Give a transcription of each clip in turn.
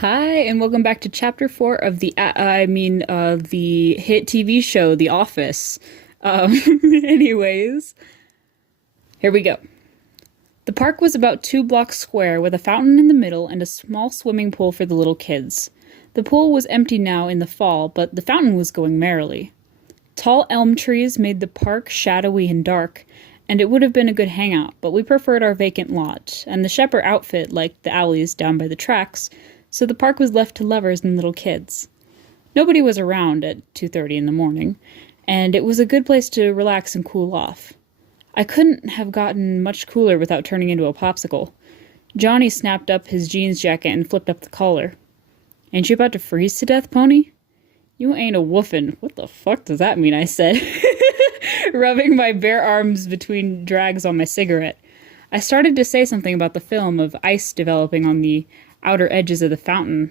Hi, and welcome back to Chapter 4 of the hit TV show, The Office. Um, anyways, here we go. The park was about 2 blocks square with a fountain in the middle and a small swimming pool for the little kids. The pool was empty now in the fall, but the fountain was going merrily. Tall elm trees made the park shadowy and dark, and it would have been a good hangout, but we preferred our vacant lot, and the Shepherd outfit liked the alleys down by the tracks, so the park was left to lovers and little kids. Nobody was around at 2:30 in the morning, and it was a good place to relax and cool off. I couldn't have gotten much cooler without turning into a popsicle. Johnny snapped up his jeans jacket and flipped up the collar. "Ain't you about to freeze to death, Pony?" "You ain't a woofin'. What the fuck does that mean?" I said, rubbing my bare arms between drags on my cigarette. I started to say something about the film of ice developing on the outer edges of the fountain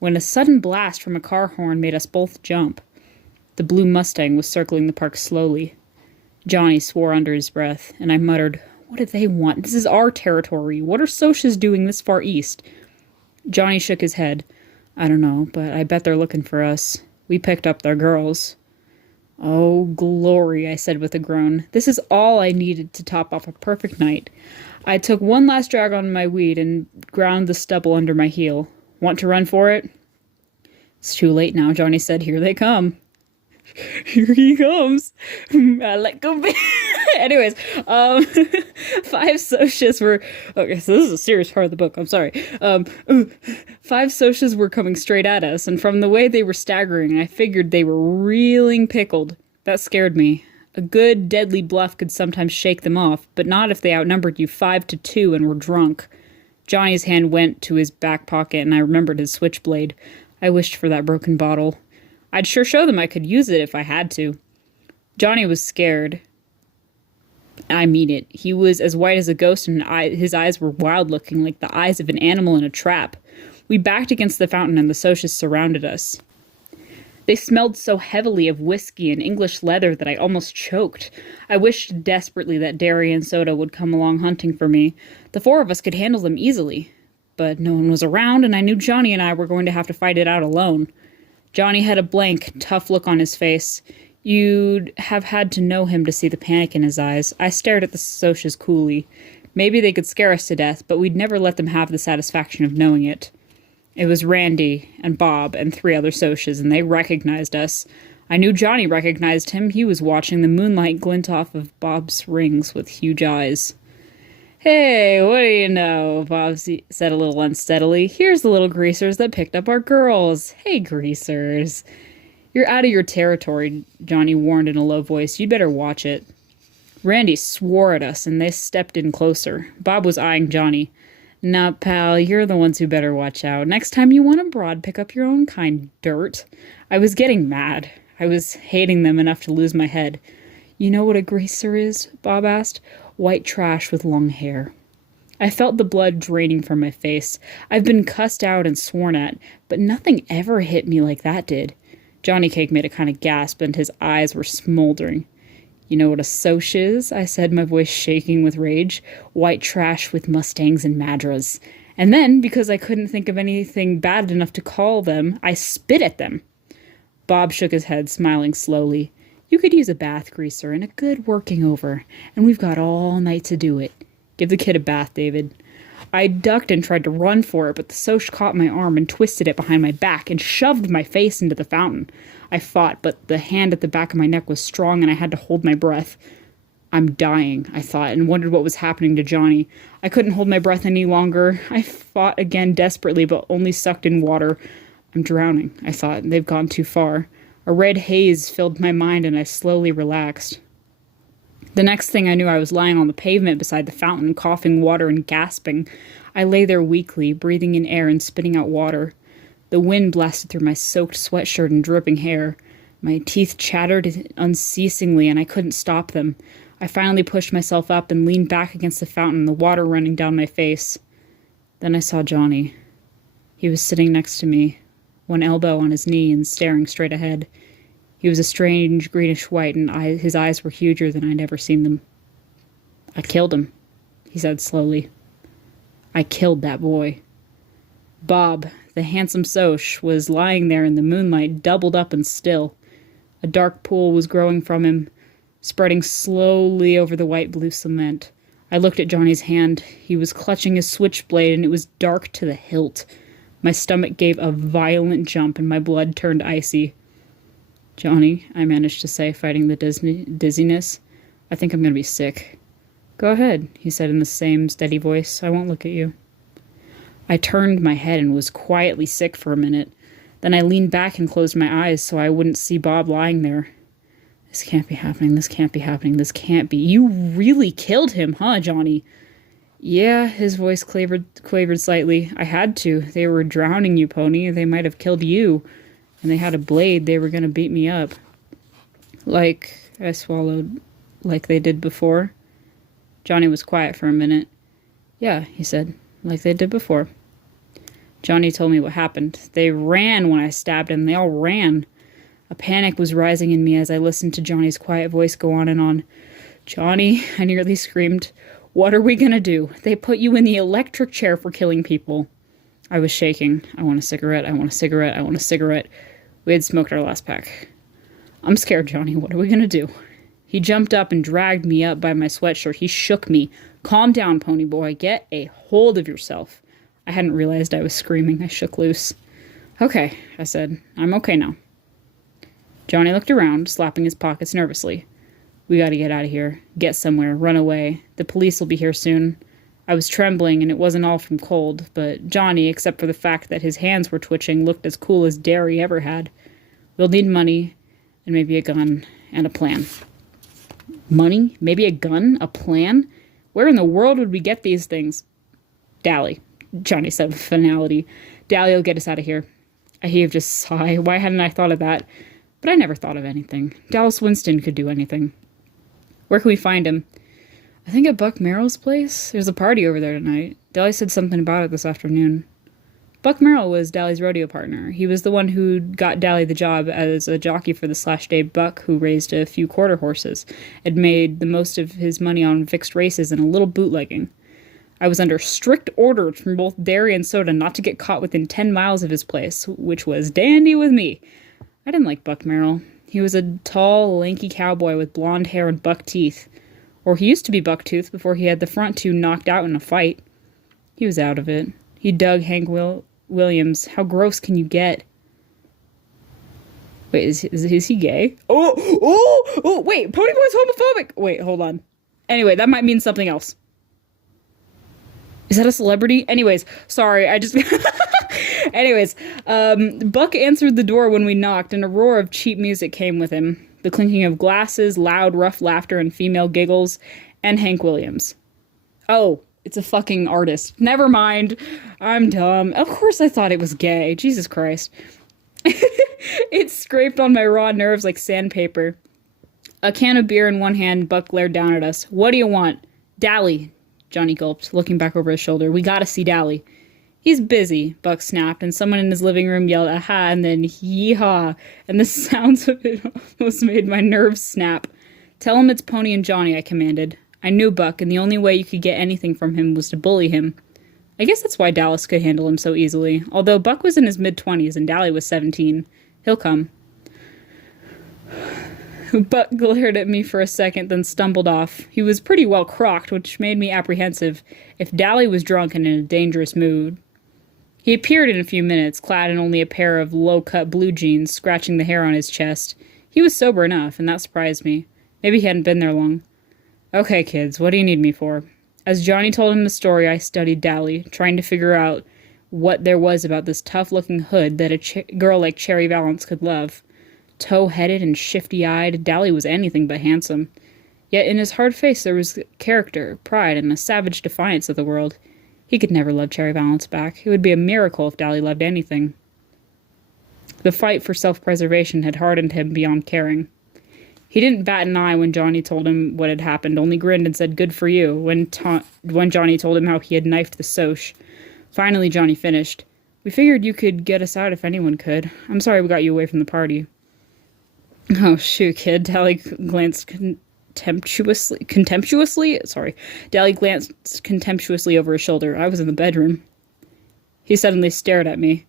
when a sudden blast from a car horn made us both jump. The blue Mustang was circling the park slowly. Johnny swore under his breath, and I muttered, "What do they want? This is our territory. What are Socias doing this far east?" Johnny shook his head. "I don't know, but I bet they're looking for us. We picked up their girls." "Oh, glory," I said with a groan. This is all I needed to top off a perfect night. I took one last drag on my weed and ground the stubble under my heel. "Want to run for it?" "It's too late now," Johnny said. "Here they come." "Here he comes." I let go. Anyways, 5 socias were... Okay, so this is a serious part of the book. I'm sorry. 5 socias were coming straight at us, and from the way they were staggering, I figured they were reeling pickled. That scared me. A good, deadly bluff could sometimes shake them off, but not if they outnumbered you 5-2 and were drunk. Johnny's hand went to his back pocket, and I remembered his switchblade. I wished for that broken bottle. I'd sure show them I could use it if I had to. Johnny was scared. I mean it. He was as white as a ghost, and his eyes were wild-looking, like the eyes of an animal in a trap. We backed against the fountain, and the socias surrounded us. They smelled so heavily of whiskey and English leather that I almost choked. I wished desperately that Derry and Soda would come along hunting for me. The 4 of us could handle them easily. But no one was around, and I knew Johnny and I were going to have to fight it out alone. Johnny had a blank, tough look on his face. You'd have had to know him to see the panic in his eyes. I stared at the socias coolly. Maybe they could scare us to death, but we'd never let them have the satisfaction of knowing it. It was Randy and Bob and 3 other socias, and they recognized us. I knew Johnny recognized him. He was watching the moonlight glint off of Bob's rings with huge eyes. "Hey, what do you know?" Bob said a little unsteadily. "Here's the little greasers that picked up our girls. Hey, greasers." "You're out of your territory," Johnny warned in a low voice. "You'd better watch it." Randy swore at us, and they stepped in closer. Bob was eyeing Johnny. "Nah, pal, you're the ones who better watch out. Next time you want a broad, pick up your own kind, dirt." I was getting mad. I was hating them enough to lose my head. "You know what a greaser is?" Bob asked. "White trash with long hair." I felt the blood draining from my face. I've been cussed out and sworn at, but nothing ever hit me like that did. Johnny Cake made a kind of gasp, and his eyes were smoldering. "You know what a soch is?" I said, my voice shaking with rage. "White trash with Mustangs and Madras." And then, because I couldn't think of anything bad enough to call them, I spit at them. Bob shook his head, smiling slowly. "You could use a bath, greaser, and a good working over, and we've got all night to do it. Give the kid a bath, David." I ducked and tried to run for it, but the soch caught my arm and twisted it behind my back and shoved my face into the fountain. I fought, but the hand at the back of my neck was strong and I had to hold my breath. I'm dying, I thought, and wondered what was happening to Johnny. I couldn't hold my breath any longer. I fought again desperately, but only sucked in water. I'm drowning, I thought. They've gone too far. A red haze filled my mind and I slowly relaxed. The next thing I knew, I was lying on the pavement beside the fountain, coughing water and gasping. I lay there weakly, breathing in air and spitting out water. The wind blasted through my soaked sweatshirt and dripping hair. My teeth chattered unceasingly, and I couldn't stop them. I finally pushed myself up and leaned back against the fountain, the water running down my face. Then I saw Johnny. He was sitting next to me, one elbow on his knee and staring straight ahead. He was a strange greenish-white, and his eyes were huger than I'd ever seen them. "I killed him," he said slowly. "I killed that boy." Bob, the handsome Soch, was lying there in the moonlight, doubled up and still. A dark pool was growing from him, spreading slowly over the white-blue cement. I looked at Johnny's hand. He was clutching his switchblade, and it was dark to the hilt. My stomach gave a violent jump, and my blood turned icy. "Johnny," I managed to say, fighting the dizziness, "I think I'm going to be sick." "Go ahead," he said in the same steady voice. "I won't look at you." I turned my head and was quietly sick for a minute. Then I leaned back and closed my eyes so I wouldn't see Bob lying there. "This can't be happening. This can't be happening. This can't be. You really killed him, huh, Johnny?" "Yeah," his voice quavered slightly. "I had to. They were drowning you, Pony. They might have killed you. And they had a blade. They were going to beat me up." "Like," I swallowed, "like they did before?" Johnny was quiet for a minute. "Yeah," he said, "like they did before." Johnny told me what happened. They ran when I stabbed him. They all ran. A panic was rising in me as I listened to Johnny's quiet voice go on and on. "Johnny," I nearly screamed, "what are we gonna do? They put you in the electric chair for killing people." I was shaking. "I want a cigarette. I want a cigarette. I want a cigarette." We had smoked our last pack. "I'm scared, Johnny. What are we gonna do?" He jumped up and dragged me up by my sweatshirt. He shook me. "Calm down, pony boy. Get a hold of yourself." I hadn't realized I was screaming. I shook loose. "Okay," I said. "I'm okay now." Johnny looked around, slapping his pockets nervously. "We gotta get out of here. Get somewhere. Run away. The police will be here soon." I was trembling, and it wasn't all from cold, but Johnny, except for the fact that his hands were twitching, looked as cool as Derry ever had. "We'll need money, and maybe a gun, and a plan." Money? Maybe a gun? A plan? Where in the world would we get these things? "Dally," Johnny said with finality. "Dally will get us out of here." I heaved a sigh. Why hadn't I thought of that? But I never thought of anything. Dallas Winston could do anything. "Where can we find him?" "I think at Buck Merrill's place. There's a party over there tonight. Dally said something about it this afternoon." Buck Merrill was Dally's rodeo partner. He was the one who got Dally the job as a jockey for the Slash Day Buck, who raised a few quarter horses, and made the most of his money on fixed races and a little bootlegging. I was under strict orders from both Derry and Soda not to get caught within 10 miles of his place, which was dandy with me. I didn't like Buck Merrill. He was a tall, lanky cowboy with blonde hair and buck teeth. Or he used to be buck-toothed before he had the front two knocked out in a fight. He was out of it. He dug Hank Williams. How gross can you get? Wait, is he gay? Oh, wait, Ponyboy's homophobic! Wait, hold on. Anyway, that might mean something else. Is that a celebrity? Anyways, sorry, I just... Anyways, Buck answered the door when we knocked, and a roar of cheap music came with him. The clinking of glasses, loud, rough laughter, and female giggles, and Hank Williams. Oh, it's a fucking artist. Never mind. I'm dumb. Of course I thought it was gay. Jesus Christ. It scraped on my raw nerves like sandpaper. A can of beer in one hand, Buck glared down at us. "What do you want?" "Dally," Johnny gulped, looking back over his shoulder. "We gotta see Dally." "He's busy," Buck snapped, and someone in his living room yelled, "Aha," and then yee-haw, and the sounds of it almost made my nerves snap. "Tell him it's Pony and Johnny," I commanded. I knew Buck, and the only way you could get anything from him was to bully him. I guess that's why Dallas could handle him so easily, although Buck was in his mid-20s and Dally was 17. He'll come. Buck glared at me for a second, then stumbled off. He was pretty well crocked, which made me apprehensive if Dally was drunk and in a dangerous mood. He appeared in a few minutes, clad in only a pair of low-cut blue jeans, scratching the hair on his chest. He was sober enough, and that surprised me. Maybe he hadn't been there long. "Okay, kids, what do you need me for?" As Johnny told him the story, I studied Dally, trying to figure out what there was about this tough-looking hood that a girl like Cherry Valance could love. Tow-headed and shifty-eyed, Dally was anything but handsome. Yet in his hard face there was character, pride, and a savage defiance of the world. He could never love Cherry Valance back. It would be a miracle if Dally loved anything. The fight for self-preservation had hardened him beyond caring. He didn't bat an eye when Johnny told him what had happened, only grinned and said, "Good for you," when Johnny told him how he had knifed the Soch. Finally, Johnny finished. "We figured you could get us out if anyone could. I'm sorry we got you away from the party." "Oh, shoot, kid." Dally glanced contemptuously over his shoulder. I was in the bedroom. He suddenly stared at me.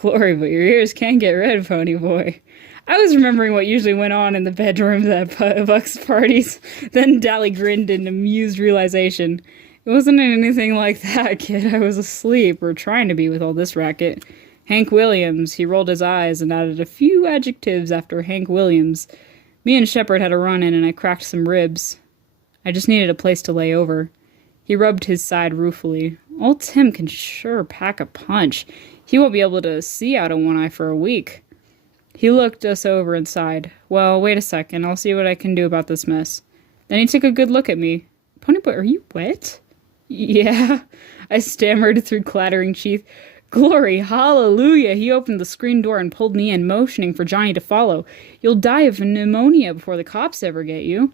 Glory, but your ears can get red, pony boy. I was remembering what usually went on in the bedrooms at Buck's parties. Then Dally grinned in amused realization. It wasn't anything like that, kid. I was asleep, or trying to be with all this racket. Hank Williams. He rolled his eyes and added a few adjectives after Hank Williams. Me and Shepard had a run-in, and I cracked some ribs. I just needed a place to lay over. He rubbed his side ruefully. Old Tim can sure pack a punch. He won't be able to see out of one eye for a week. He looked us over and sighed. Well, wait a second. I'll see what I can do about this mess. Then he took a good look at me. Ponyboy, are you wet? Yeah, I stammered through clattering teeth. Glory, hallelujah! He opened the screen door and pulled me in, motioning for Johnny to follow. You'll die of pneumonia before the cops ever get you.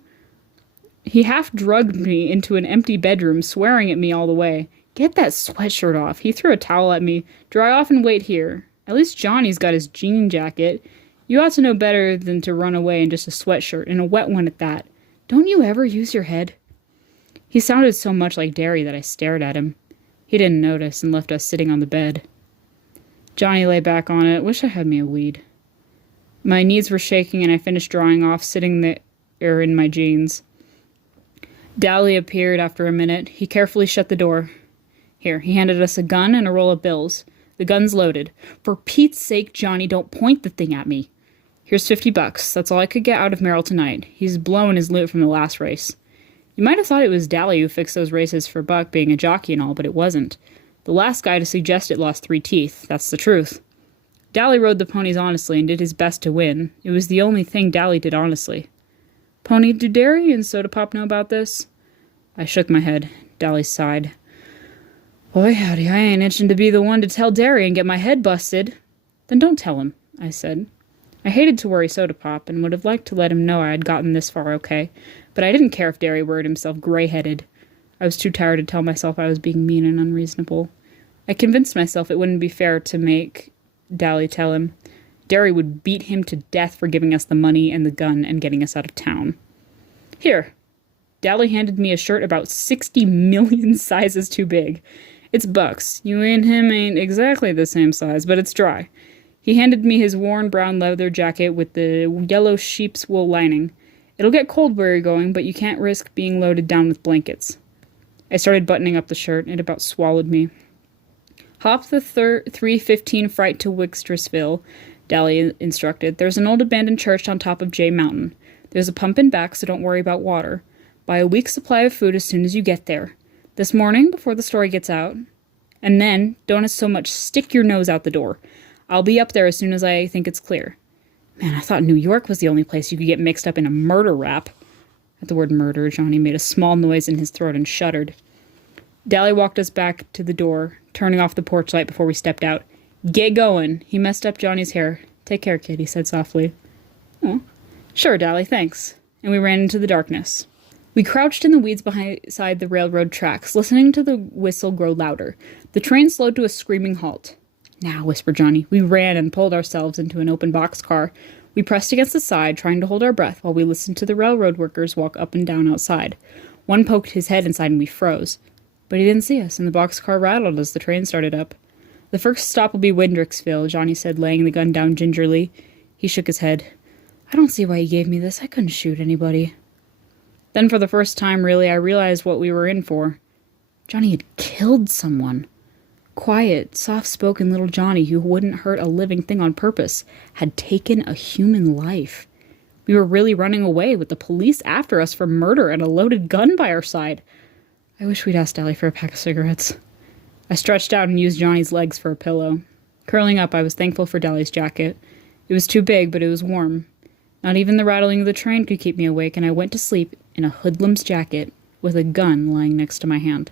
He half drugged me into an empty bedroom, swearing at me all the way. Get that sweatshirt off. He threw a towel at me. Dry off and wait here. At least Johnny's got his jean jacket. You ought to know better than to run away in just a sweatshirt, and a wet one at that. Don't you ever use your head? He sounded so much like Derry that I stared at him. He didn't notice and left us sitting on the bed. Johnny lay back on it. Wish I had me a weed. My knees were shaking, and I finished drying off, sitting there in my jeans. Dally appeared after a minute. He carefully shut the door. Here, he handed us a gun and a roll of bills. The gun's loaded. For Pete's sake, Johnny, don't point the thing at me. Here's $50. That's all I could get out of Merrill tonight. He's blowing his loot from the last race. You might have thought it was Dally who fixed those races for Buck being a jockey and all, but it wasn't. The last guy to suggest it lost 3 teeth. That's the truth. Dally rode the ponies honestly and did his best to win. It was the only thing Dally did honestly. Pony, do Derry and Soda Pop know about this? I shook my head. Dally sighed. Boy, howdy, I ain't itching to be the one to tell Derry and get my head busted. Then don't tell him, I said. I hated to worry Soda Pop and would have liked to let him know I had gotten this far okay, but I didn't care if Derry worried himself gray-headed. I was too tired to tell myself I was being mean and unreasonable. I convinced myself it wouldn't be fair to make Dally tell him. Derry would beat him to death for giving us the money and the gun and getting us out of town. Here. Dally handed me a shirt about 60 million sizes too big. It's Buck's. You and him ain't exactly the same size, but it's dry. He handed me his worn brown leather jacket with the yellow sheep's wool lining. It'll get cold where you're going, but you can't risk being loaded down with blankets. I started buttoning up the shirt. It about swallowed me. Hop the 3:15 freight to Wickstersville, Dally instructed. There's an old abandoned church on top of Jay Mountain. There's a pump in back, so don't worry about water. Buy a week's supply of food as soon as you get there. This morning, before the story gets out. And then, don't so much stick your nose out the door. I'll be up there as soon as I think it's clear. Man, I thought New York was the only place you could get mixed up in a murder rap. At the word murder, Johnny made a small noise in his throat and shuddered. Dally walked us back to the door, turning off the porch light before we stepped out. Get going. He messed up Johnny's hair. Take care, kid, he said softly. Oh, sure, Dally, thanks. And we ran into the darkness. We crouched in the weeds beside the railroad tracks, listening to the whistle grow louder. The train slowed to a screaming halt. Now, whispered Johnny. We ran and pulled ourselves into an open boxcar. We pressed against the side, trying to hold our breath while we listened to the railroad workers walk up and down outside. One poked his head inside and we froze. But he didn't see us, and the boxcar rattled as the train started up. The first stop will be Windrixville, Johnny said, laying the gun down gingerly. He shook his head. I don't see why he gave me this. I couldn't shoot anybody. Then for the first time, really, I realized what we were in for. Johnny had killed someone. Quiet, soft-spoken little Johnny, who wouldn't hurt a living thing on purpose, had taken a human life. We were really running away with the police after us for murder and a loaded gun by our side. I wish we'd asked Dally for a pack of cigarettes. I stretched out and used Johnny's legs for a pillow. Curling up, I was thankful for Dally's jacket. It was too big, but it was warm. Not even the rattling of the train could keep me awake, and I went to sleep in a hoodlum's jacket with a gun lying next to my hand.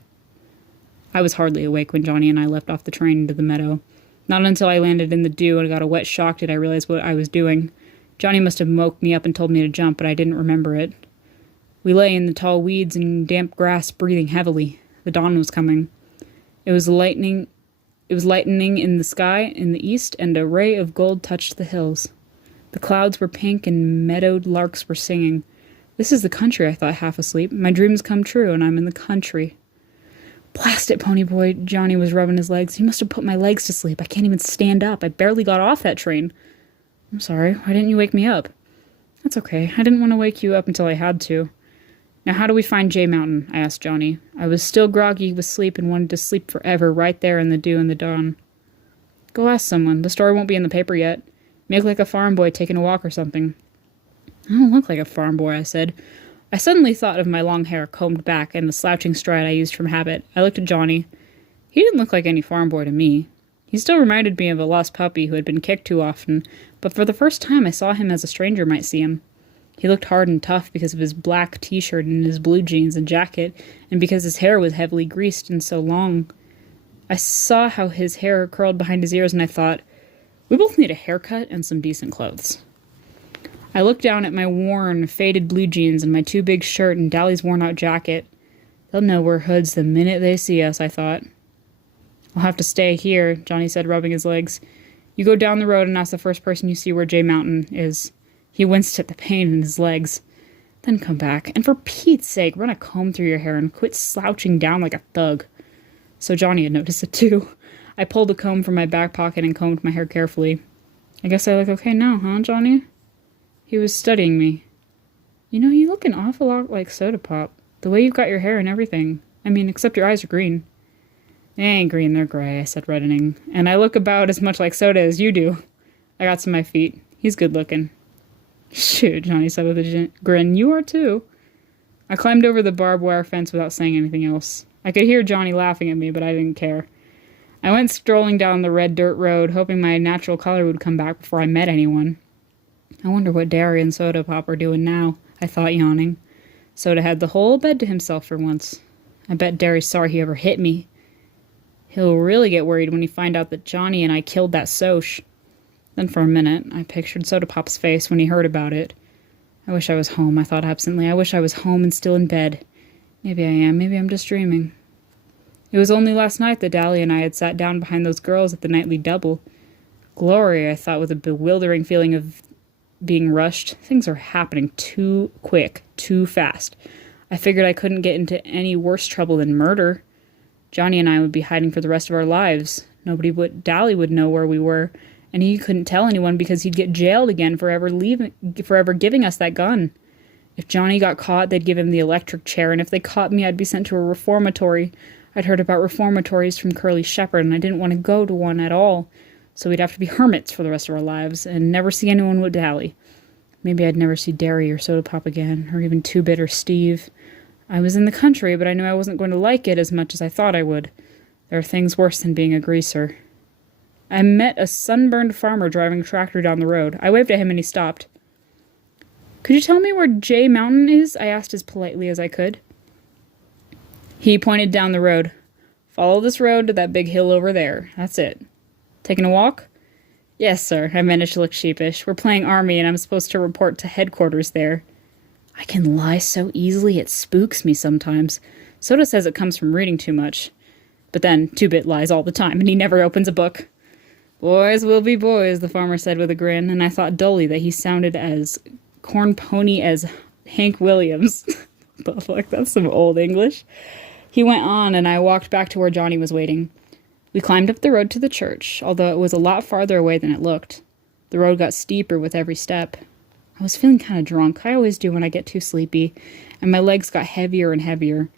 I was hardly awake when Johnny and I left off the train into the meadow. Not until I landed in the dew and got a wet shock did I realize what I was doing. Johnny must have woke me up and told me to jump, but I didn't remember it. We lay in the tall weeds and damp grass, breathing heavily. The dawn was coming. It was lightening in the sky in the east, and a ray of gold touched the hills. The clouds were pink and meadowed larks were singing. This is the country, I thought, half asleep. My dreams come true, and I'm in the country. Blast it, Ponyboy. Johnny was rubbing his legs. You must have put my legs to sleep. I can't even stand up. I barely got off that train. I'm sorry. Why didn't you wake me up? That's okay. I didn't want to wake you up until I had to. Now, how do we find J Mountain? I asked Johnny. I was still groggy with sleep and wanted to sleep forever right there in the dew and the dawn. Go ask someone. The story won't be in the paper yet. Make like a farm boy taking a walk or something. I don't look like a farm boy, I said. I suddenly thought of my long hair combed back and the slouching stride I used from habit. I looked at Johnny. He didn't look like any farm boy to me. He still reminded me of a lost puppy who had been kicked too often, but for the first time I saw him as a stranger might see him. He looked hard and tough because of his black t-shirt and his blue jeans and jacket, and because his hair was heavily greased and so long. I saw how his hair curled behind his ears, and I thought, we both need a haircut and some decent clothes. I looked down at my worn, faded blue jeans and my too big shirt and Dally's worn-out jacket. They'll know we're hoods the minute they see us, I thought. I'll have to stay here, Johnny said, rubbing his legs. You go down the road and ask the first person you see where J Mountain is. He winced at the pain in his legs. Then come back, and for Pete's sake, run a comb through your hair and quit slouching down like a thug. So Johnny had noticed it too. I pulled the comb from my back pocket and combed my hair carefully. I guess I look okay now, huh, Johnny? He was studying me. You know, you look an awful lot like Soda Pop. The way you've got your hair and everything. I mean, except your eyes are green. They ain't green, they're gray, I said, reddening. And I look about as much like Soda as you do. I got to my feet. He's good looking. Shoot, Johnny said with a grin. You are too. I climbed over the barbed wire fence without saying anything else. I could hear Johnny laughing at me, but I didn't care. I went strolling down the red dirt road, hoping my natural color would come back before I met anyone. I wonder what Derry and Soda Pop are doing now, I thought, yawning. Soda had the whole bed to himself for once. I bet Derry's sorry he ever hit me. He'll really get worried when he finds out that Johnny and I killed that Soch. Then for a minute, I pictured Soda Pop's face when he heard about it. I wish I was home, I thought absently. I wish I was home and still in bed. Maybe I am, maybe I'm just dreaming. It was only last night that Dally and I had sat down behind those girls at the nightly double. Glory, I thought with a bewildering feeling of being rushed. Things are happening too quick, too fast. I figured I couldn't get into any worse trouble than murder. Johnny and I would be hiding for the rest of our lives. Dally would know where we were, and he couldn't tell anyone because he'd get jailed again for ever giving us that gun. If Johnny got caught, they'd give him the electric chair, and if they caught me, I'd be sent to a reformatory. I'd heard about reformatories from Curly Shepherd, and I didn't want to go to one at all. So we'd have to be hermits for the rest of our lives, and never see anyone with Dally. Maybe I'd never see Derry or Soda Pop again, or even Two-Bit or Steve. I was in the country, but I knew I wasn't going to like it as much as I thought I would. There are things worse than being a greaser. I met a sunburned farmer driving a tractor down the road. I waved at him and he stopped. Could you tell me where J Mountain is? I asked as politely as I could. He pointed down the road. Follow this road to that big hill over there. That's it. Taking a walk? Yes, sir. I managed to look sheepish. We're playing army and I'm supposed to report to headquarters there. I can lie so easily it spooks me sometimes. Soda says it comes from reading too much. But then, Two-Bit lies all the time and he never opens a book. Boys will be boys, the farmer said with a grin, and I thought dully that he sounded as corn pony as Hank Williams. The fuck, that's some old English. He went on and I walked back to where Johnny was waiting. We climbed up the road to the church, although it was a lot farther away than it looked. The road got steeper with every step. I was feeling kind of drunk. I always do when I get too sleepy, and my legs got heavier and heavier.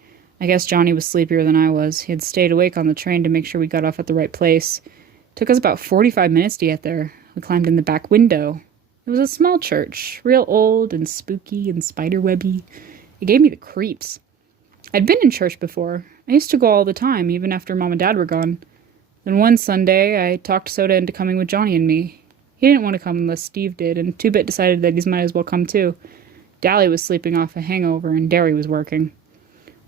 I guess Johnny was sleepier than I was. He had stayed awake on the train to make sure we got off at the right place. It took us about 45 minutes to get there. We climbed in the back window. It was a small church, real old and spooky and spiderwebby. It gave me the creeps. I'd been in church before. I used to go all the time, even after Mom and Dad were gone. Then one Sunday, I talked Soda into coming with Johnny and me. He didn't want to come unless Steve did, and Two-Bit decided that he might as well come too. Dally was sleeping off a hangover, and Derry was working.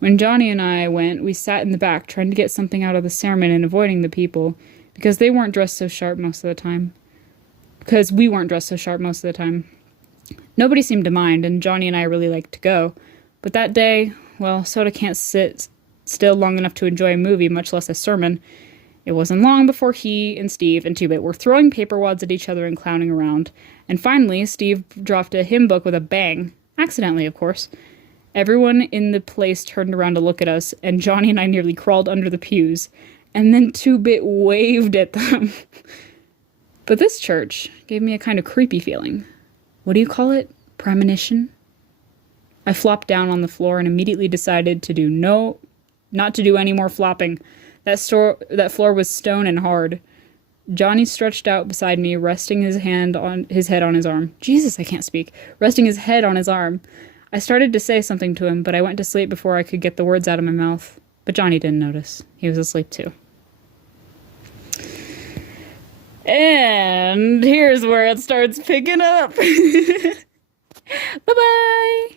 When Johnny and I went, we sat in the back, trying to get something out of the sermon and avoiding the people, because they weren't dressed so sharp most of the time. Because we weren't dressed so sharp most of the time. Nobody seemed to mind, and Johnny and I really liked to go. But that day, well, Soda can't sit still long enough to enjoy a movie, much less a sermon. It wasn't long before he and Steve and Two-Bit were throwing paper wads at each other and clowning around. And finally, Steve dropped a hymn book with a bang. Accidentally, of course. Everyone in the place turned around to look at us, and Johnny and I nearly crawled under the pews, and then 2-Bit waved at them. But this church gave me a kind of creepy feeling. What do you call it? Premonition? I flopped down on the floor and immediately decided not to do any more flopping. That floor was stone and hard. Johnny stretched out beside me, resting his head on his arm. Jesus, I can't speak. Resting his head on his arm. I started to say something to him, but I went to sleep before I could get the words out of my mouth. But Johnny didn't notice. He was asleep too. And here's where it starts picking up. Bye-bye!